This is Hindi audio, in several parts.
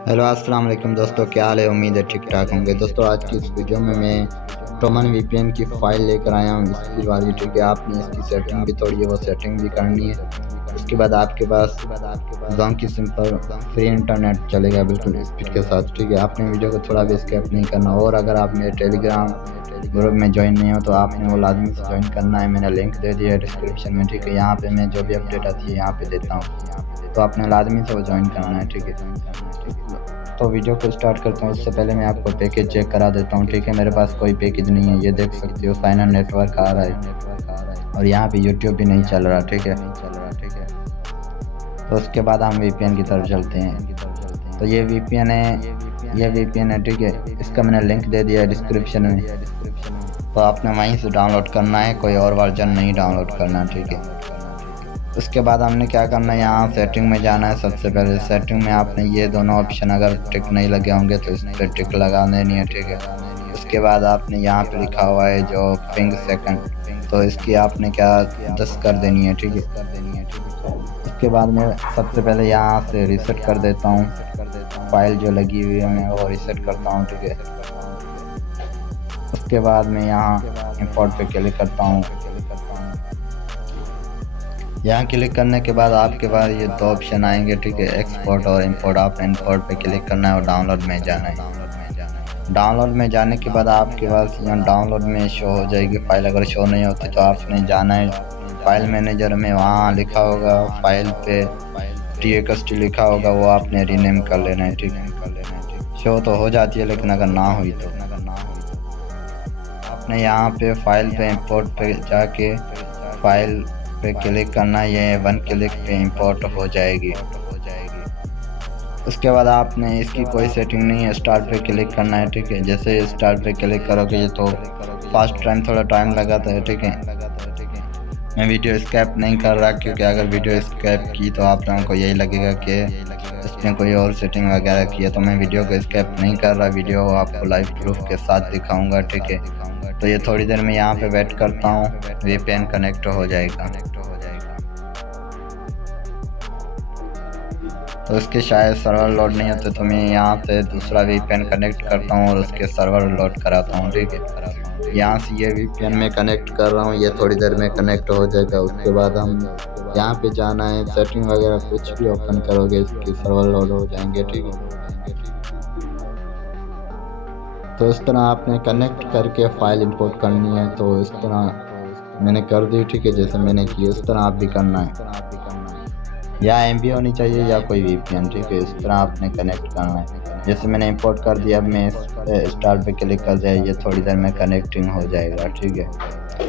हेलो अस्सलाम वालेकुम दोस्तों, क्या हाल है। उम्मीद है ठीक ठाक होंगे। दोस्तों आज की इस वीडियो में मैं टोमन वीपीएन की फ़ाइल लेकर आया हूँ इसकी वाली। ठीक है, आपने इसकी सेटिंग भी थोड़ी है वो सेटिंग भी करनी है। उसके बाद आपके पास जोंक की सिंपल फ्री इंटरनेट चलेगा बिल्कुल स्पीड के साथ। ठीक है, आपने वीडियो को थोड़ा भी स्किप नहीं करना। और अगर आप मेरे टेलीग्राम ग्रुप में ज्वाइन नहीं हो तो आपने वो लाजमी से ज्वाइन करना है। मैंने लिंक दे दिया है डिस्क्रिप्शन में। ठीक है, यहाँ पे मैं जो भी अपडेट आती है यहाँ पे देता हूँ, तो आपने लाजमी से वो ज्वाइन करना है। ठीक है, तो वीडियो को स्टार्ट करता हूँ। उससे पहले मैं आपको पैकेज चेक करा देता हूँ। ठीक है, मेरे पास कोई पैकेज नहीं है, ये देख सकते हो साइन इन नेटवर्क आ रहा है और यहाँ पे यूट्यूब भी नहीं चल रहा। ठीक है, तो उसके बाद हम वीपीएन की तरफ चलते हैं। तो ये वीपीएन है। ठीक है, इसका मैंने लिंक दे दिया है डिस्क्रिप्शन में, तो आपने वहीं से डाउनलोड करना है, कोई और वर्जन नहीं डाउनलोड करना। ठीक है, उसके बाद हमने क्या करना है, यहाँ सेटिंग में जाना है। सबसे पहले सेटिंग में आपने ये दोनों ऑप्शन अगर टिक नहीं लगे होंगे तो इस पर टिक लगा देनी है। ठीक है, उसके बाद आपने यहाँ पे लिखा हुआ है जो पिंग सेकंड, तो इसकी आपने क्या 10 कर देनी है। ठीक है, उसके बाद मैं सबसे पहले यहाँ से रीसेट कर देता हूँ। फाइल जो लगी हुई है मैं वो रीसेट करता हूँ। ठीक है, उसके बाद मैं यहाँ इंपोर्ट पे क्लिक करता हूँ। यहाँ क्लिक करने के बाद आपके पास ये दो ऑप्शन आएंगे। ठीक है, एक्सपोर्ट और इंपोर्ट। आपने इंपोर्ट पे क्लिक करना है और डाउनलोड में जाना है। डाउनलोड में जाने के बाद आपके पास यहाँ डाउनलोड में शो हो जाएगी फाइल। अगर शो नहीं होती तो आपने जाना है फाइल मैनेजर में, वहाँ लिखा होगा फाइल पे txt लिखा होगा, वो आपने रीनेम कर लेना है। ठीक है, शो तो हो जाती है लेकिन अगर ना हुई तो आपने यहाँ पे फाइल पे इंपोर्ट पे जाके फाइल पे क्लिक करना, ये 1 क्लिक पे इंपोर्ट हो जाएगी। उसके बाद आपने इसकी कोई सेटिंग नहीं है, स्टार्ट पे क्लिक करना है। ठीक है, जैसे स्टार्ट पे क्लिक करोगे तो फर्स्ट टाइम थोड़ा टाइम लगाता है। ठीक है, मैं वीडियो स्किप नहीं कर रहा क्योंकि अगर वीडियो स्किप की तो आप लोगों को यही लगेगा कि इसमें कोई और सेटिंग वगैरह की है, तो मैं वीडियो को स्किप नहीं कर रहा, वीडियो आपको लाइव प्रूफ के साथ दिखाऊंगा। ठीक है, तो ये थोड़ी देर में यहाँ पे वेट करता हूँ, वीपीएन कनेक्ट हो जाएगा। तो उसके शायद सर्वर लोड नहीं होते, तो मैं यहाँ से दूसरा वीपीएन कनेक्ट करता हूँ और उसके सर्वर लोड कराता हूँ। ठीक है, यहाँ से ये वीपीएन में कनेक्ट कर रहा हूँ, ये थोड़ी देर में कनेक्ट हो जाएगा। उसके बाद हम यहाँ पे जाना है, सेटिंग वगैरह कुछ भी ओपन करोगे इसके सर्वर लोड हो जाएंगे। ठीक है, तो इस तरह आपने कनेक्ट करके फाइल इंपोर्ट करनी है। तो इस तरह मैंने कर दी। ठीक है, जैसे मैंने की उस तरह आप भी करना है, या एमबी होनी चाहिए या कोई वीपीएन। ठीक है, इस तरह आपने कनेक्ट करना है। जैसे मैंने इंपोर्ट कर दिया, अब मैं स्टार्ट पे क्लिक कर दिया, ये थोड़ी देर में कनेक्टिंग हो जाएगा। ठीक है,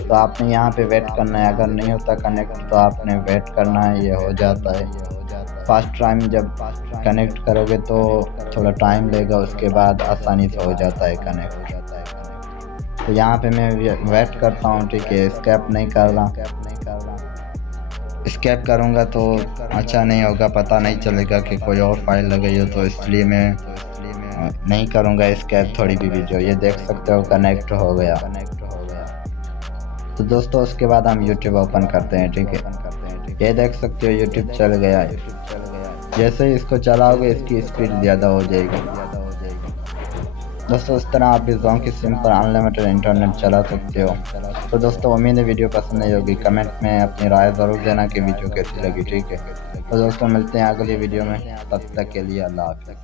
तो आपने यहाँ पे वेट करना है। अगर नहीं होता कनेक्ट तो आपने वेट करना है, ये हो जाता है। फर्स्ट टाइम जब कनेक्ट करोगे तो थोड़ा टाइम लेगा, उसके बाद आसानी से हो जाता है कनेक्ट। तो यहाँ पे मैं वेट करता हूँ। ठीक है, स्किप नहीं कर रहा, स्किप करूँगा तो अच्छा नहीं होगा, पता नहीं चलेगा कि कोई और फाइल लग गई हो, तो इसलिए मैं नहीं करूँगा स्किप थोड़ी भी वीडियो। ये देख सकते हो कनेक्ट हो गया। तो दोस्तों उसके बाद हम यूट्यूब ओपन करते हैं। ठीक है, ये देख सकते हो यूट्यूब चल गया है। जैसे ही इसको चलाओगे इसकी स्पीड ज़्यादा हो जाएगी। दोस्तों इस तरह आप भी जोंक की सिंपल अनलिमिटेड इंटरनेट चला सकते हो। तो दोस्तों उम्मीद है वीडियो पसंद आई होगी। कमेंट में अपनी राय ज़रूर देना कि वीडियो कैसी लगी। ठीक है, तो दोस्तों मिलते हैं अगली वीडियो में, तब तक के लिए अल्लाह हाफ़िज़।